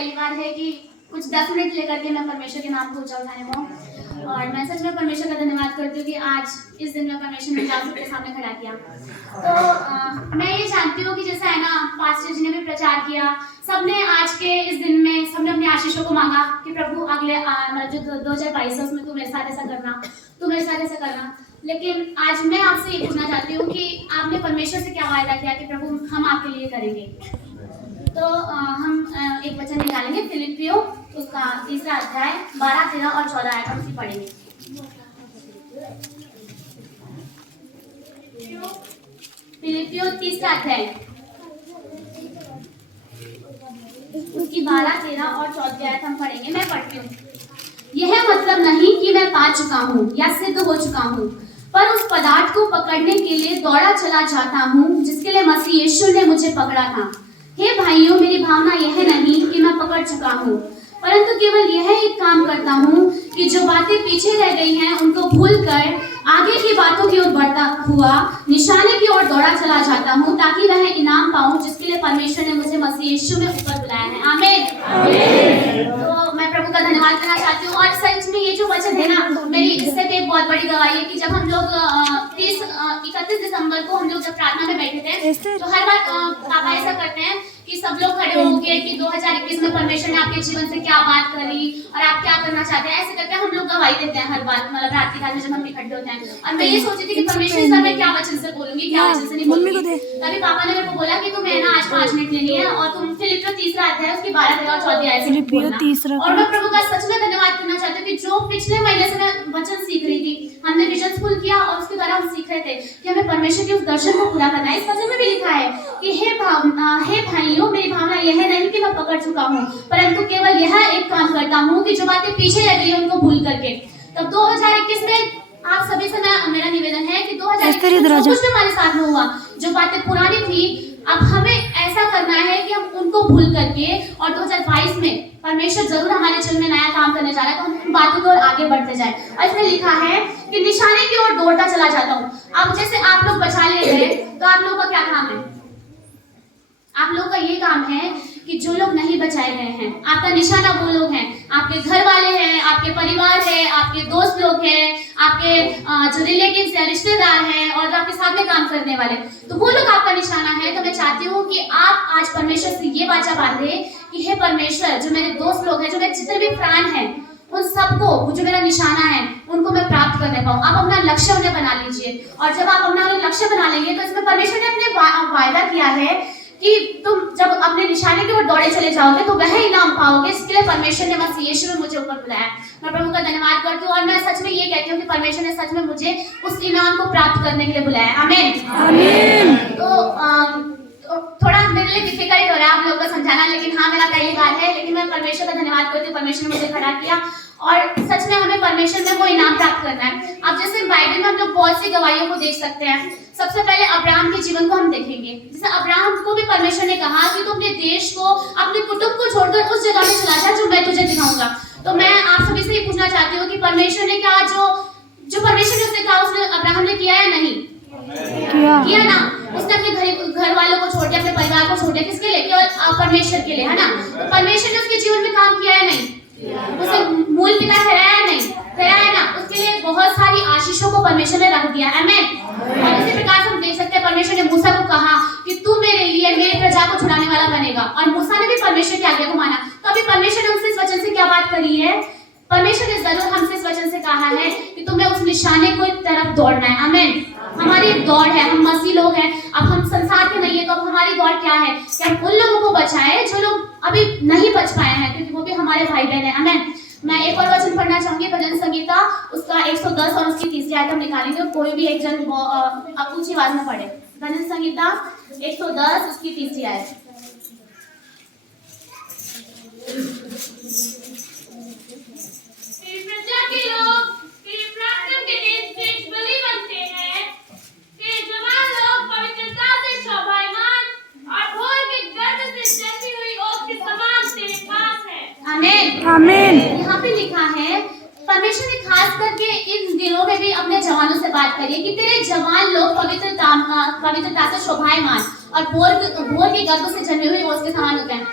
पहली बार है कि कुछ 10 मिनट लेकर के मैं परमेश्वर के नाम को ऊंचा उठाने को, और मैं सच में परमेश्वर का धन्यवाद करती हूँ कि आज इस दिन में परमेश्वर ने आप सबके सामने खड़ा किया। तो मैं ये जानती हूँ कि जैसा है ना, पास्टर जी ने भी प्रचार किया, सबने आज के इस दिन में सबने अपनी आशीषों को मांगा कि प्रभु अगले मतलब जो 2022 है उसमें तू मेरे साथ ऐसा करना, तू मेरे साथ ऐसा करना। लेकिन आज मैं आपसे ये पूछना चाहती हूँ कि आपने परमेश्वर से क्या वायदा किया कि प्रभु हम आपके लिए करेंगे। तो हम एक वचन निकालेंगे, फिलिपियो उसका 3रा अध्याय 12, 13 और 14 आयत हम उसकी पढ़ेंगे। फिलिपियो 3रा अध्याय उसकी 12, 13 और 14 आयत हम पढ़ेंगे। मैं पढ़ती हूँ। यह मतलब नहीं कि मैं पा चुका हूँ या सिद्ध हो चुका हूँ, पर उस पदार्थ को पकड़ने के लिए दौड़ा चला जाता हूँ जिसके लिए मसीह यीशु ने मुझे पकड़ा था। हे भाइयों, मेरी भावना यह नहीं कि मैं पकड़ चुका हूँ, परंतु केवल यह एक काम करता हूँ कि जो बातें पीछे रह गई हैं उनको भूलकर आगे की बातों की ओर बढ़ता हुआ निशाने की ओर दौड़ा चला जाता हूँ, ताकि वह इनाम पाऊँ जिसके लिए परमेश्वर ने मुझे मसीह यीशु में ऊपर बुलाया है। आमीन। तो मैं प्रभु का धन्यवाद करना चाहती हूँ। और सच में ये जो वचन है ना, मेरी इससे भी एक बहुत बड़ी गवाही है कि जब हम लोग 31 दिसंबर को हम लोग जब प्रार्थना में बैठे थे, तो हर बार पापा ऐसा करते हैं कि सब लोग खड़े होंगे कि 2021 में परमेश्वर ने आपके जीवन से क्या बात करी और आप क्या करना चाहते हैं, ऐसे करके हम लोग गवाही देते हैं हर बार, मतलब रात के काल में जब हम इकट्ठे होते हैं। और मैं ये सोची थी कि परमेश्वर इस बार मैं क्या वचन से बोलूंगी, क्या वचन से नहीं बोलूंगी। तभी पापा ने मेरे को बोला कि तुम्हें ना आज 5 मिनट लेनी है और तुम फिलिपियो 3रा अध्याय उसकी 12, 13 और 14 आयत से बोलना। और मैं प्रभु का सच में धन्यवाद करना चाहती हूँ कि जो पिछले महीने से मैं वचन सीख रही थी, हमने विजन स्कूल किया और उसके द्वारा हम सीख रहे थे कि हमें परमेश्वर के उस दर्शन को पूरा करना है। इस वचन में भी लिखा है कि हे भाइयों, मेरी भावना यह नहीं कि मैं पकड़ चुका हूँ, परंतु केवल यह एक काम करता हूँ कि जो बातें पीछे रह गई उनको भूल करके। तब 2021 में आप सभी से मेरा निवेदन है कि 2021 में कुछ भी हमारे साथ में हुआ, जो बातें पुरानी थी, अब हमें ऐसा करना है कि हम उनको भूल करके और 2022 में परमेश्वर जरूर हमारे जीवन में नया काम करने जा रहा है, तो हम उन बातों की ओर आगे बढ़ते जाए। और इसमें लिखा है कि निशाने की ओर दौड़ता चला जाता हूँ। अब जैसे आप लोग बचा ले गए, तो आप लोगों का क्या काम है? आप लोगों का ये काम है कि जो लोग नहीं बचाए गए हैं, आपका निशाना वो लोग हैं, आपके घर वाले हैं, आपके परिवार है, आपके दोस्त लोग हैं, आपके जो रिलेटिव्स हैं, रिश्तेदार हैं और आपके साथ में काम करने वाले, तो वो लोग आपका निशाना है। तो मैं चाहती हूँ कि आप आज परमेश्वर से ये वाचा बांधे कि हे परमेश्वर, जो मेरे दोस्त लोग हैं, जो मेरे जितने भी प्राण हैं, उन सबको जो मेरा निशाना है उनको मैं प्राप्त करने पाऊँ। आप अपना लक्ष्य उन्हें बना लीजिए, और जब आप अपना लक्ष्य बना लेंगे तो इसमें परमेश्वर ने अपने वायदा किया है कि तुम जब अपने निशाने की ओर दौड़े चले जाओगे तो वह इनाम पाओगे, इसके लिए परमेश्वर ने मसीह यीशु में मुझे ऊपर बुलाया। मैं प्रभु का धन्यवाद करती हूँ और मैं सच में ये कहती हूँ कि परमेश्वर ने सच में मुझे उस इनाम को प्राप्त करने के लिए बुलाया। आमीन। आमीन। तो थोड़ा मेरे लिए डिफिकल्ट हो रहा है आप लोगों को समझाना, लेकिन हाँ, मेरा पहली बार है, लेकिन मैं परमेश्वर का धन्यवाद करती हूँ, परमेश्वर ने मुझे खड़ा किया और सच में हमें परमेश्वर में वो इनाम प्राप्त करना है। अब जैसे बाइबल में हम लोग बहुत सी गवाहियों को देख सकते हैं। सबसे पहले अब्राहम के जीवन को हम देखेंगे। जैसे अब्राहम को भी परमेश्वर ने कहा कि तू अपने देश को, अपने कुटुंब को छोड़कर उस जगह में चला जा जो मैं तुझे दिखाऊंगा। तो मैं आप सभी से ये पूछना चाहती हूँ कि परमेश्वर ने क्या जो परमेश्वर ने उससे कहा उसने अब्राहम ने किया या नहीं किया ना? उसने अपने घर वालों को छोड़ दिया, अपने परिवार को छोड़ दिया, किसके लिए? केवल परमेश्वर के लिए, है ना? तो परमेश्वर ने उसके जीवन में काम किया या नहीं? उसे मूल पिता ठहराया या नहीं? ठहराया ना? उसके लिए बहुत सारी आशीषों को परमेश्वर ने रख दिया। आमीन। और इसी प्रकार हम देख सकते हैं परमेश्वर ने मूसा को कहा कि तू मेरे लिए मेरी प्रजा को छुड़ाने वाला बनेगा, और मूसा ने भी परमेश्वर की आज्ञा को माना। तो अभी परमेश्वर ने हमसे इस वचन से क्या बात करी है? परमेश्वर ने जरूर हमसे इस वचन से कहा है कि तुम्हें उस निशाने को तरफ दौड़ना है। आमीन। हमारी एक दौड़ है, हम मसीह लोग हैं, अब हम संसार के नहीं है, तो अब हमारी दौड़ क्या है कि हम उन लोगों को बचाएं जो लोग अभी नहीं बच पाए हैं, क्योंकि वो भी हमारे भाई बहन है। आमीन। मैं एक और वचन पढ़ना चाहूंगी, भजन संगीता उसका 110 और उसकी 3री आयत हम निकालेंगे। कोई भी एक जन ऊंची आवाज में पढ़े। भजन संगीता 110 उसकी 3री आयत। प्रजा के लोग तेरे पराक्रम के दिन तेज बलि बनते हैं, तेरे जवान लोग पवित्रता से शोभायमान और भोर के गर्भ से जलती हुई ओक के समान तेरे पास है। आमीन। आमीन। यहाँ पे लिखा है, परमेश्वर ने खास करके इन दिनों में भी अपने जवानों से बात करी है कि तेरे जवान लोग पवित्रता से शोभायमान और भोर के गर्भ से जन्मे हुए ओस के समान होते हैं।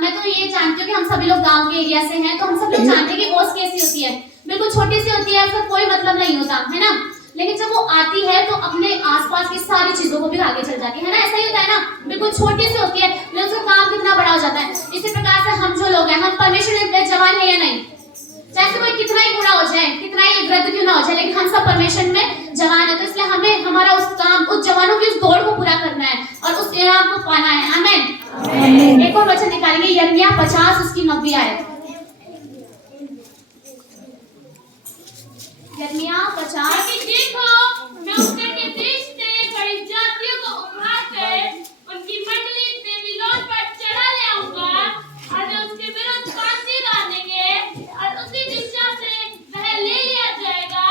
मैं तो ये जानती हूँ कि हम सभी लोग गांव के एरिया से हैं, तो हम सब लोग जानते हैं कि ओस कैसी होती है, बिल्कुल छोटी सी होती है, उसका कोई मतलब नहीं होता है ना। लेकिन जब वो आती है तो अपने आसपास की सारी चीजों को भी आगे चल जाती है ना, ऐसा ही होता है ना, बिल्कुल छोटी सी होती है लेकिन उसका काम कितना बड़ा हो जाता है। इसी प्रकार से हम जो लोग हैं, हम परमेश्वर में जवान है या नहीं, चाहे कोई कितना ही बुरा हो जाए, कितना ही वृद्ध क्यों ना हो जाए, लेकिन हम सब परमेश्वर में जवान है। तो इसलिए हमें हमारा उस काम, उस जवानों की उस दौड़ को पूरा करना है और उस इनाम को पाना है। आमीन। एक और वचन निकालेंगे, यिर्मयाह 50 उसकी 90 आयत। यिर्मयाह 50। देखो, मैं उत्तर के देश से बड़ी जातियों को उखाड़ कर उनकी मंडली बेबीलोन पर चढ़ा ले आऊंगा और वे उसके विरुद्ध फांसी बांधेंगे और उसी दिशा से वह ले लिया जाएगा।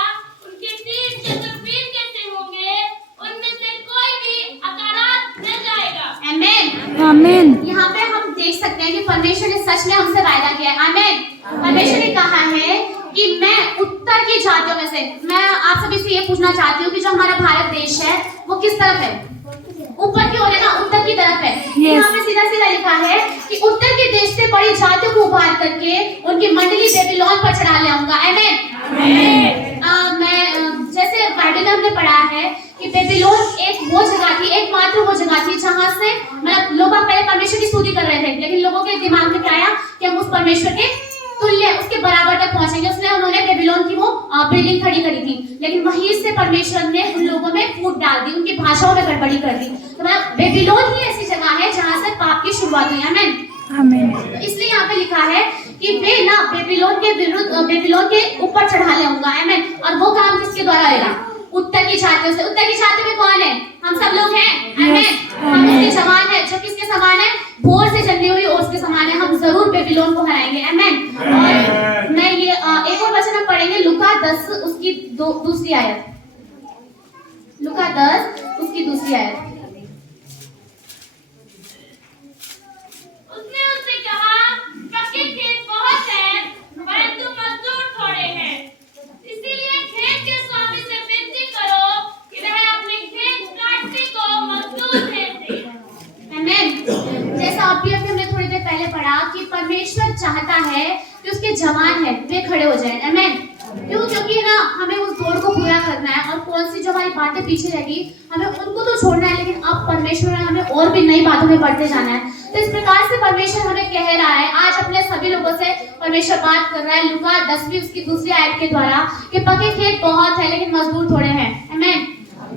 उनके तीर चतुर्वीर कैसे होंगे, उनमें से कोई भी अकारात न जाएगा। आमीन। आमीन। यहाँ पे हम देख सकते हैं कि परमेश्वर ने सच में हमसे वायदा किया है। आमीन। परमेश्वर ने कहा है कि मैं उत्तर की जातियों में से, मैं आप सभी से ये पूछना चाहती हूँ कि जो हमारा भारत देश है वो किस तरफ है? ऊपर की ओर है ना, उत्तर की तरफ है। यहाँ पे सीधा सीधा लिखा है कि उत्तर के देश से बड़ी जातियों को उभार करके उनकी मंडली बेबीलोन पर चढ़ा ले आऊंगा। आमीन। मैं जैसे बाइबल में हमने पढ़ा है कि बेबीलोन एक वो जगह थी, एकमात्र वो जगह थी जहाँ से मतलब लोग पहले परमेश्वर की स्तुति कर रहे थे, लेकिन लोगों के दिमाग में क्या आया कि हम उस परमेश्वर के तुल्य, उसके बराबर तक पहुंचेंगे। उसने उन्होंने बेबीलोन की वो बिल्डिंग खड़ी करी थी, लेकिन वहीं से परमेश्वर ने उन लोगों में फूट डाल दी, उनकी भाषाओं में गड़बड़ी कर दी। तो मतलब बेबीलोन ही ऐसी जगह है जहां से पाप की शुरुआत हुई। आमीन। आमीन। तो इसलिए यहाँ पे लिखा है कि वे ना बेबीलोन के विरुद्ध, बेबीलोन के ऊपर चढ़ा ले आऊंगा। आमीन। और वो काम किसके द्वारा होगा? उत्तर की जातियों से। उत्तर की जातियों में कौन है? हम सब लोग हैं। आमीन। हम उसके समान है, जो किसके समान है? भोर से जन्मी हुई ओस के समान है। हम जरूर बेबीलोन को हराएंगे। आमीन। और मैं ये एक और वचन हम पढ़ेंगे, लूका 10 उसकी दूसरी आयत। लूका 10 उसकी दूसरी आयत। उसने उससे कहा, पक्के खेत बहुत हैं, परंतु मजदूर थोड़े हैं। इसीलिए खेत के स्वामी से विनती करो कि वह अपने खेत काटने को मजदूर भेज दे। आमीन। जैसा अभी हमने थोड़ी देर पहले पढ़ा कि परमेश्वर चाहता है कि उसके जवान है वे खड़े हो जाएं। आमीन। क्यों? क्योंकि ना हमें उस दौड़ को पूरा करना है और कौन सी जो हमारी बातें पीछे रही हमें उनको तो छोड़ना है, लेकिन अब परमेश्वर ने हमें और भी नई बातों में बढ़ते जाना है। तो इस प्रकार से परमेश्वर हमें कह रहा है, आज अपने सभी लोगों से परमेश्वर बात कर रहा है लूका 10वीं उसकी दूसरी आयत के द्वारा कि पके खेत बहुत है लेकिन मजदूर थोड़े हैं। आमीन।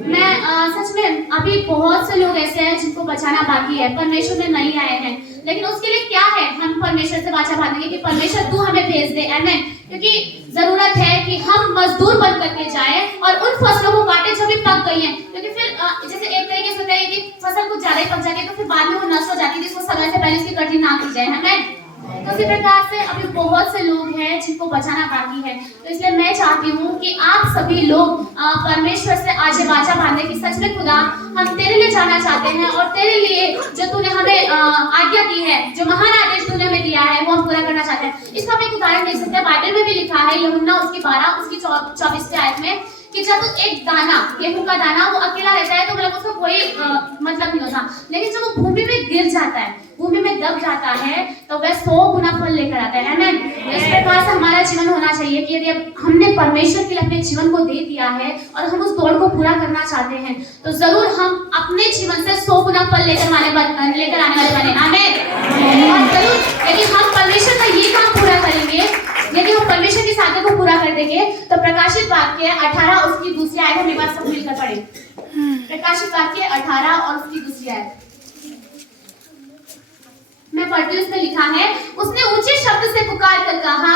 मैं सच में अभी बहुत से लोग ऐसे हैं जिनको बचाना बाकी है, परमेश्वर में नहीं आए हैं, लेकिन उसके लिए क्या है? हम परमेश्वर से वाचा बांधेंगे कि परमेश्वर तू हमें भेज दे। आमीन। क्योंकि जरूरत है कि हम मजदूर बन करके जाएं और उन फसलों को काटें जो भी पक गई हैं, क्योंकि फिर जैसे एक तरीके से होता है कि फसल कुछ ज्यादा ही पक जाती है तो फिर बाद में वो नष्ट हो जाती है, जिसको समय से पहले उसकी कटिंग ना की जाए। आमीन। तो इसी प्रकार से अभी बहुत से लोग हैं जिनको बचाना बाकी है। तो इसलिए मैं चाहती हूँ कि आप सभी लोग परमेश्वर से आज वाचा बांधे कि सच में खुदा हम तेरे लिए जाना चाहते हैं और तेरे लिए जो तूने हमें आज्ञा दी है, जो महान आदेश तूने हमें दिया है वो हम पूरा करना चाहते हैं। इसका हम एक उदाहरण देख सकते हैं, बाइबल में भी लिखा है यूहन्ना उसकी 12 उसकी 24 आयत में कि जब एक दाना, गेहूं का दाना वो अकेला रहता है तो मतलब उसका कोई मतलब नहीं होता, लेकिन जब वो भूमि में गिर जाता है, भूमि में दब जाता है तो वह 100 गुना फल लेकर आता है। आमीन। इस प्रकार से हमारा जीवन होना चाहिए कि यदि हमने परमेश्वर के लिए अपने जीवन को दे दिया है और हम उस दौड़ को पूरा करना चाहते हैं तो जरूर हम अपने जीवन से 100 गुना फल लेकर आने वाले बने। आमीन। और जरूर यदि हम परमेश्वर का ये काम पूरा करेंगे, यदि हम परमेश्वर की साधना को पूरा कर देंगे तो प्रकाशित वाक्य 18 उसकी दूसरी आयत हम एक बार सब मिलकर पढ़ें। प्रकाशित वाक्य 18 और उसकी दूसरी आयत मैं पढ़ती हूँ। इसमें लिखा है, उसने ऊंचे शब्द से पुकार कर कहा,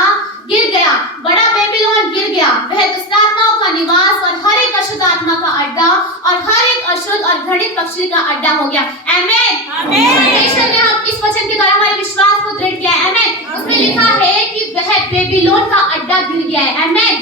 गिर गया, बड़ा बेबीलोन गिर गया, वह दुष्टात्माओं का निवास और हर एक अशुद्ध आत्मा का अड्डा और हर एक अशुद्ध और घृणित पक्षी का अड्डा हो गया। आमीन। परमेश्वर ने हम इस वचन के द्वारा हमारे विश्वास को दृढ़ किया है। आमीन। उसमें लिखा है कि वह बेबीलोन का अड्डा गिर गया है। आमीन।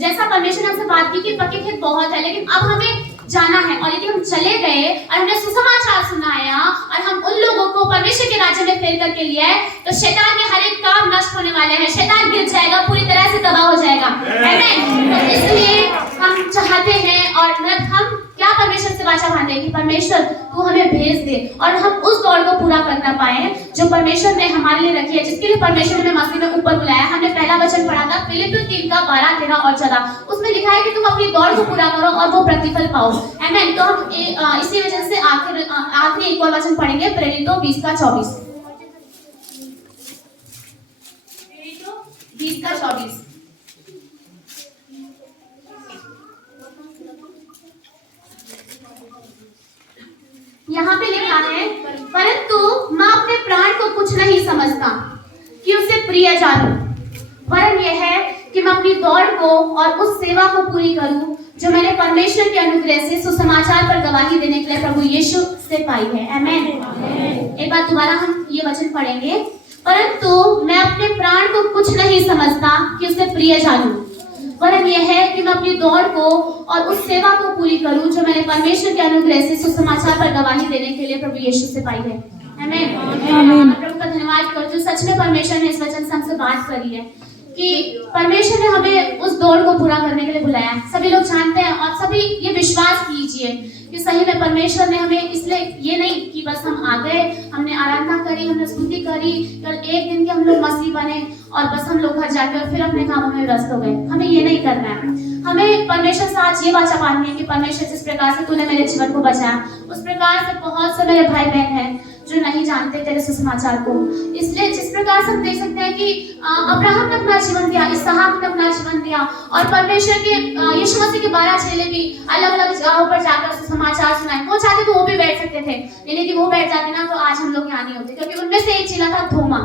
जैसा परमेश्वर ने हमसे बात की कि पके खेत बहुत है, लेकिन अब हमें जाना है और यदि हम चले गए और हमने सुसमाचार सुनाया और हम उन लोगों को परमेश्वर के राज्य में फेर करके लिए तो शैतान के हर एक काम नष्ट होने वाले हैं, शैतान गिर जाएगा, पूरी तरह से तबाह हो जाएगा। आमीन। तो इसलिए हम चाहते हैं और मतलब हम क्या परमेश्वर से वाचा बांधे कि परमेश्वर तू हमें भेज दे और हम उस दौड़ को पूरा करना पाए जो परमेश्वर ने हमारे लिए रखी है, जिसके लिए परमेश्वर ने हमें मसीह में ऊपर बुलाया। हमने पहला वचन पढ़ा था फिलिप्पियों 3 का 12, 13 और 14। उसमें लिखा है कि तुम अपनी दौड़ को पूरा करो और वो प्रतिफल पाओ। आमीन। तो हम इसी वजह से आखिरी एक और वचन पढ़ेंगे, प्रेरितों 20 का 24। 20 का 24। यहाँ पे लिखा है, परंतु मैं अपने प्राण को कुछ नहीं समझता कि उसे प्रिय जानूं, वरन यह है कि मैं अपनी दौड़ को और उस सेवा को पूरी करूं जो मैंने परमेश्वर के अनुग्रह से सुसमाचार पर गवाही देने के लिए प्रभु यीशु से पाई है। आमीन। एक बार दोबारा हम ये वचन पढ़ेंगे, परंतु मैं अपने प्राण को कुछ नहीं समझता कि उसे प्रिय जानूं, वरन यह है कि मैं अपनी दौड़ को और उस सेवा को पूरी करूं जो मैंने परमेश्वर के अनुग्रह से सुसमाचार पर गवाही देने के लिए प्रभु यीशु से पाई है। आमीन। मैं प्रभु का धन्यवाद करती हूँ, सच में परमेश्वर ने इस वचन से हमसे बात करी है कि परमेश्वर ने हमें उस दौड़ को पूरा करने के लिए बुलाया। सभी लोग जानते हैं और सभी ये विश्वास कीजिए कि सही में परमेश्वर ने हमें इसलिए ये नहीं कि बस हम आ गए, हमने आराधना करी, हमने स्तुति करी, कल एक दिन के हम लोग मसीह बने और बस हम लोग घर जाके और फिर अपने कामों में व्यस्त हो गए। हमें ये नहीं करना है। हमें परमेश्वर से आज ये वाचा बांधनी है कि परमेश्वर जिस प्रकार से तूने मेरे जीवन को बचाया, उस प्रकार से बहुत से मेरे भाई बहन हैं जो नहीं जानते तेरे सुसमाचार को। इसलिए जिस प्रकार से हम देख सकते हैं कि अब्राहम ने अपना जीवन दिया, इसहाक ने अपना जीवन दिया और परमेश्वर के यीशु मसीह के 12 चेले भी अलग अलग जगहों पर जाकर सुसमाचार सुनाए। वो चाहते तो वो भी बैठ सकते थे, लेकिन यदि वो बैठ जाते ना तो आज हम लोग यहाँ नहीं होते, क्योंकि उनमें से एक चेला था थोमा।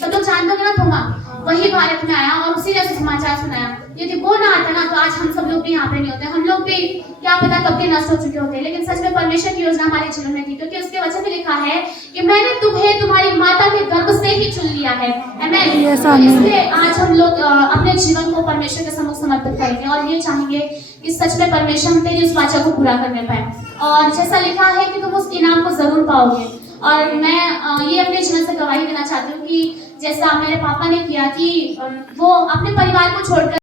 सब लोग जानते होंगे ना थोमा, वही भारत में आया और उसी ने सुसमाचार सुनाया। यदि वो ना आता ना तो आज हम सब लोग भी यहाँ पे नहीं होते, हम लोग भी क्या पता कब के नष्ट हो चुके होते। लेकिन सच में परमेश्वर की योजना हमारे जीवन में थी, क्योंकि उसके वचन में लिखा है कि मैंने तुम्हें तुम्हारी माता के गर्भ से ही चुन लिया है। आमीन। इसलिए आज हम लोग अपने जीवन को परमेश्वर के सम्मुख समर्पित करेंगे और ये चाहेंगे कि सच में परमेश्वर हम तेरी उस वाचा को पूरा करने पाए, और जैसा लिखा है कि तुम उस इनाम को जरूर पाओगे। और मैं ये अपने जीवन से गवाही देना चाहती हूँ कि जैसा मेरे पापा ने किया कि वो अपने परिवार को छोड़कर